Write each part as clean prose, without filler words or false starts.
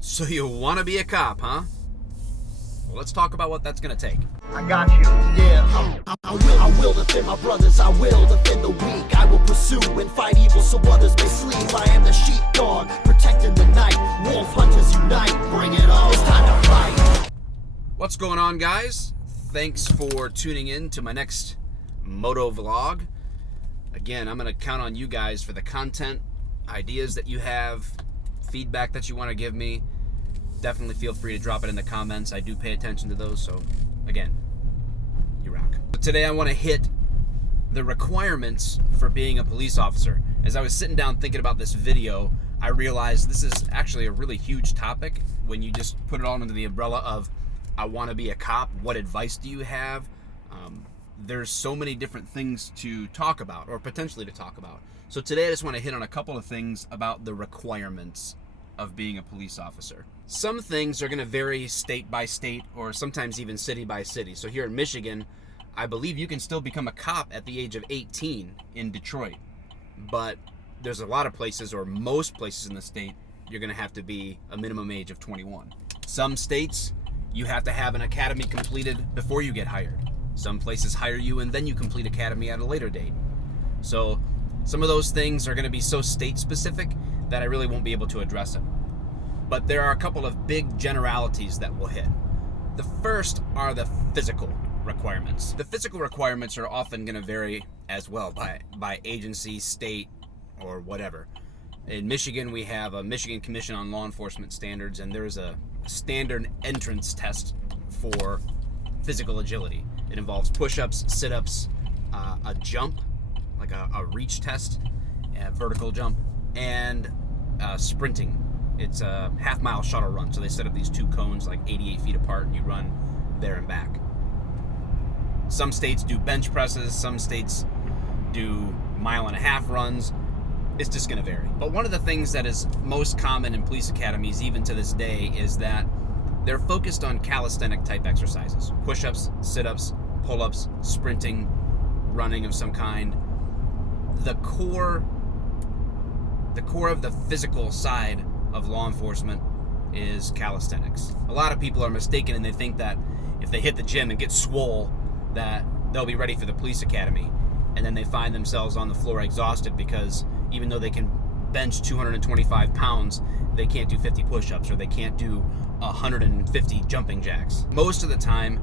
So you want to be a cop, huh? Well, let's talk about what that's going to take. I got you. Yeah, I will defend my brothers. I will defend the weak. I will pursue and fight evil so others may sleep. I am the sheepdog, protecting the night. Wolf hunters unite. Bring it on. It's time to fight. What's going on, guys? Thanks for tuning in to my next moto vlog. Again, I'm going to count on you guys for the content, ideas that you have, feedback that you want to give me. Definitely feel free to drop it in the comments. I do pay attention to those, so again, you rock. Today I want to hit the requirements for being a police officer. As I was sitting down thinking about this video, I realized this is actually a really huge topic when you just put it all under the umbrella of I want to be a cop. What advice do you have? There's so many different things to talk about, or potentially to talk about. So today I just want to hit on a couple of things about the requirements of being a police officer. Some things are going to vary state by state, or sometimes even city by city. So here in Michigan, I believe you can still become a cop at the age of 18 in Detroit. But there's a lot of places, or most places in the state, you're going to have to be a minimum age of 21. Some states, you have to have an academy completed before you get hired. Some places hire you and then you complete academy at a later date. So some of those things are going to be so state specific that I really won't be able to address it. But there are a couple of big generalities that we'll hit. The first are the physical requirements. The physical requirements are often going to vary as well by agency, state, or whatever. In Michigan, we have a Michigan Commission on Law Enforcement Standards, and there's a standard entrance test for physical agility. It involves push-ups, sit-ups, a jump, like a reach test, a vertical jump, and sprinting. It's a half-mile shuttle run. So they set up these two cones like 88 feet apart, and you run there and back. Some states do bench presses. Some states do mile-and-a-half runs. It's just going to vary. But one of the things that is most common in police academies, even to this day, is that they're focused on calisthenic-type exercises. Push-ups, sit-ups, pull-ups, sprinting, running of some kind. The core of the physical side of law enforcement is calisthenics. A lot of people are mistaken and they think that if they hit the gym and get swole, that they'll be ready for the police academy. And then they find themselves on the floor exhausted because even though they can bench 225 pounds, they can't do 50 push-ups or they can't do 150 jumping jacks. Most of the time,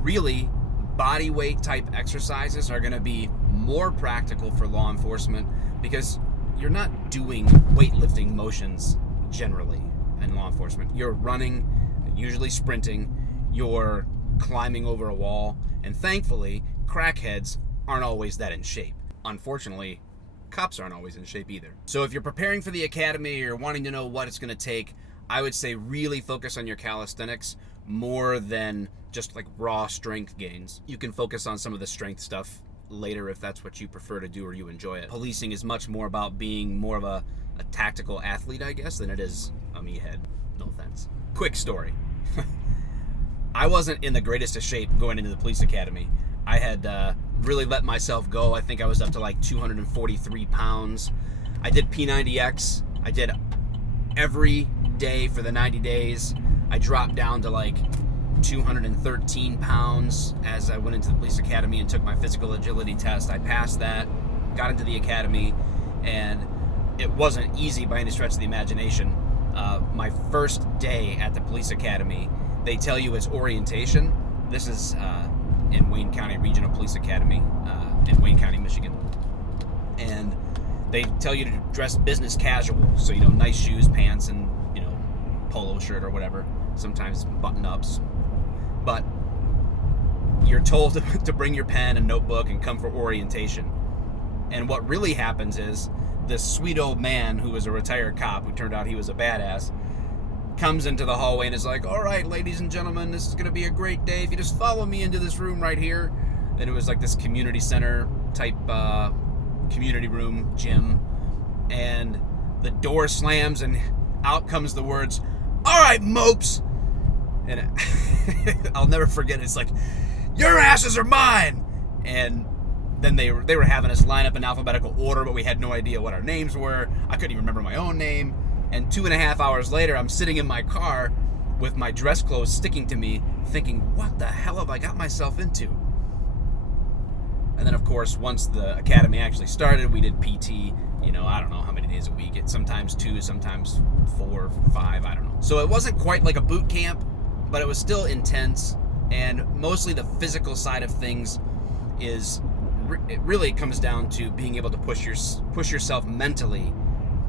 really, body weight type exercises are going to be more practical for law enforcement because you're not doing weightlifting motions generally in law enforcement. You're running, usually sprinting, you're climbing over a wall, and thankfully, crackheads aren't always that in shape. Unfortunately, cops aren't always in shape either. So if you're preparing for the academy or wanting to know what it's going to take, I would say really focus on your calisthenics more than just like raw strength gains. You can focus on some of the strength stuff later if that's what you prefer to do or you enjoy it. Policing is much more about being more of a tactical athlete, I guess, than it is a meathead. No offense. Quick story. I wasn't in the greatest of shape going into the police academy. I had really let myself go. I think I was up to like 243 pounds. I did P90X. I did every day for the 90 days. I dropped down to like 213 pounds as I went into the police academy and took my physical agility test. I passed that, got into the academy, and it wasn't easy by any stretch of the imagination. My first day at the police academy, they tell you it's orientation. This is in Wayne County Regional Police Academy in Wayne County, Michigan. And they tell you to dress business casual. So, nice shoes, pants, and, polo shirt or whatever. Sometimes button-ups. But you're told to bring your pen and notebook and come for orientation. And what really happens is this sweet old man who was a retired cop, who turned out he was a badass, comes into the hallway and is like, all right, ladies and gentlemen, this is going to be a great day if you just follow me into this room right here. And it was like this community center type community room gym. And the door slams and out comes the words, all right, mopes. And I'll never forget, it's like, your asses are mine. And then they were having us line up in alphabetical order, but we had no idea what our names were. I couldn't even remember my own name. And 2.5 hours later, I'm sitting in my car with my dress clothes sticking to me, thinking, what the hell have I got myself into? And then, of course, once the academy actually started, we did PT, I don't know how many days a week. It's sometimes 2, sometimes 4, 5, I don't know. So it wasn't quite like a boot camp, but it was still intense. And mostly the physical side of things it really comes down to being able to push yourself mentally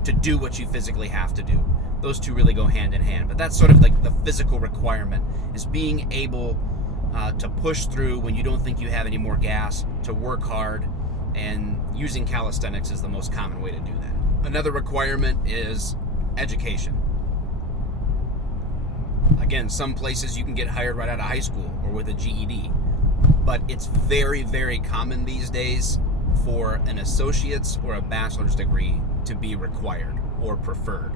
to do what you physically have to do. Those two really go hand in hand. But that's sort of like the physical requirement, is being able to push through when you don't think you have any more gas, to work hard, and using calisthenics is the most common way to do that. Another requirement is education. Again, some places you can get hired right out of high school or with a GED, but it's very, very common these days for an associate's or a bachelor's degree to be required or preferred.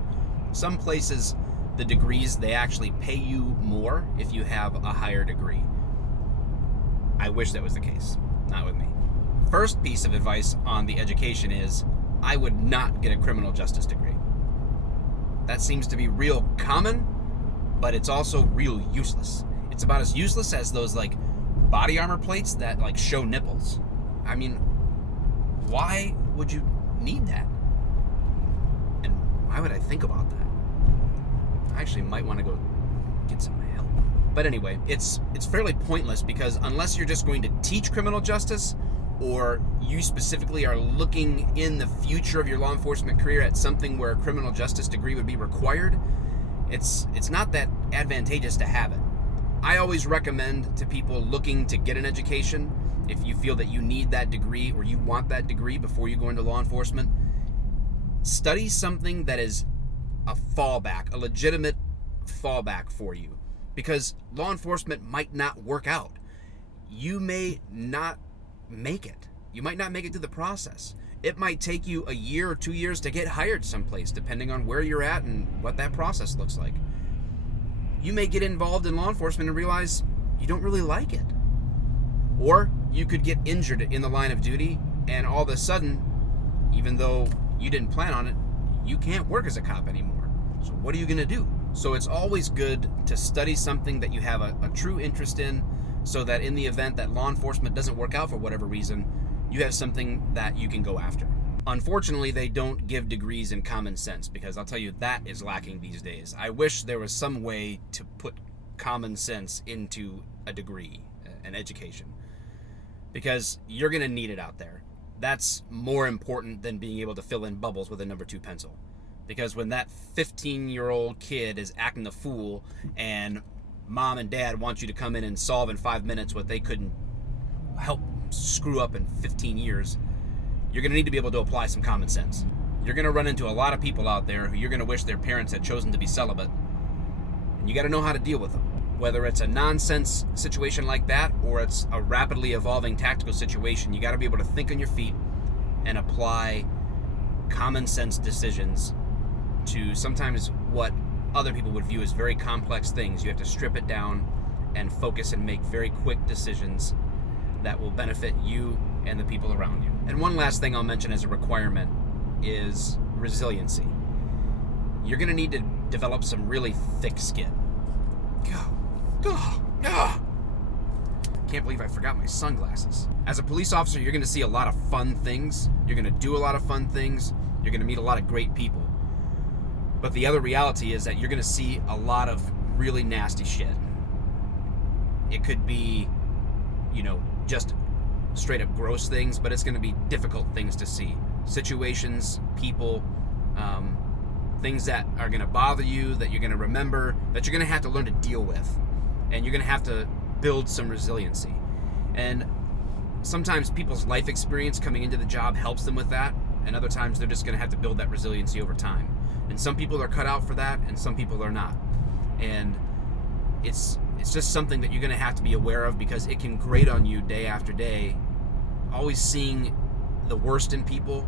Some places, the degrees, they actually pay you more if you have a higher degree. I wish that was the case. Not with me. First piece of advice on the education is, I would not get a criminal justice degree. That seems to be real common, but it's also real useless. It's about as useless as those body armor plates that show nipples. I mean, why would you need that? And why would I think about that? I actually might want to go get some help. But anyway, it's fairly pointless, because unless you're just going to teach criminal justice, or you specifically are looking in the future of your law enforcement career at something where a criminal justice degree would be required, it's not that advantageous to have it. I always recommend to people looking to get an education, if you feel that you need that degree or you want that degree before you go into law enforcement, study something that is a fallback, a legitimate fallback for you. Because law enforcement might not work out. You may not make it. You might not make it through the process. It might take you a year or 2 years to get hired someplace, depending on where you're at and what that process looks like. You may get involved in law enforcement and realize you don't really like it. Or you could get injured in the line of duty, and all of a sudden, even though you didn't plan on it, you can't work as a cop anymore. So what are you going to do? So it's always good to study something that you have a true interest in, so that in the event that law enforcement doesn't work out for whatever reason, you have something that you can go after. Unfortunately, they don't give degrees in common sense, because I'll tell you, that is lacking these days. I wish there was some way to put common sense into a degree, an education, because you're going to need it out there. That's more important than being able to fill in bubbles with a number 2 pencil. Because when that 15-year-old kid is acting a fool and mom and dad want you to come in and solve in 5 minutes what they couldn't help screw up in 15 years, you're going to need to be able to apply some common sense. You're going to run into a lot of people out there who you're going to wish their parents had chosen to be celibate. And you got to know how to deal with them. Whether it's a nonsense situation like that or it's a rapidly evolving tactical situation, you got to be able to think on your feet and apply common sense decisions to sometimes what other people would view as very complex things. You have to strip it down and focus and make very quick decisions that will benefit you and the people around you. And one last thing I'll mention as a requirement is resiliency. You're going to need to develop some really thick skin. Can't believe I forgot my sunglasses. As a police officer, you're going to see a lot of fun things. You're going to do a lot of fun things. You're going to meet a lot of great people. But the other reality is that you're going to see a lot of really nasty shit. It could be, just straight up gross things, but it's going to be difficult things to see. Situations, people, things that are going to bother you, that you're going to remember, that you're going to have to learn to deal with. And you're going to have to build some resiliency. And sometimes people's life experience coming into the job helps them with that, and other times they're just going to have to build that resiliency over time. And some people are cut out for that, and some people are not. And it's just something that you're going to have to be aware of, because it can grate on you day after day, always seeing the worst in people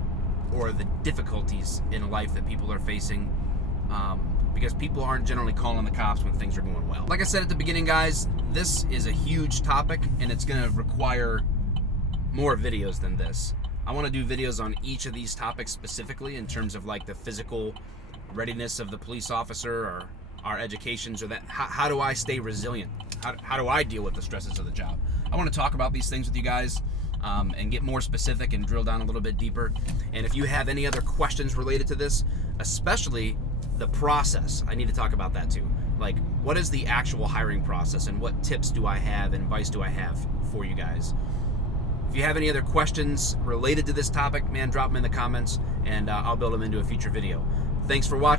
or the difficulties in life that people are facing, because people aren't generally calling the cops when things are going well. Like I said at the beginning, guys, this is a huge topic, and it's going to require more videos than this. I want to do videos on each of these topics specifically in terms of the physical readiness of the police officer or our educations, or that how do I stay resilient? How do I deal with the stresses of the job? I want to talk about these things with you guys and get more specific and drill down a little bit deeper. And if you have any other questions related to this, especially the process, I need to talk about that too. Like, what is the actual hiring process, and what tips do I have and advice do I have for you guys? If you have any other questions related to this topic, man, drop them in the comments, and I'll build them into a future video. Thanks for watching.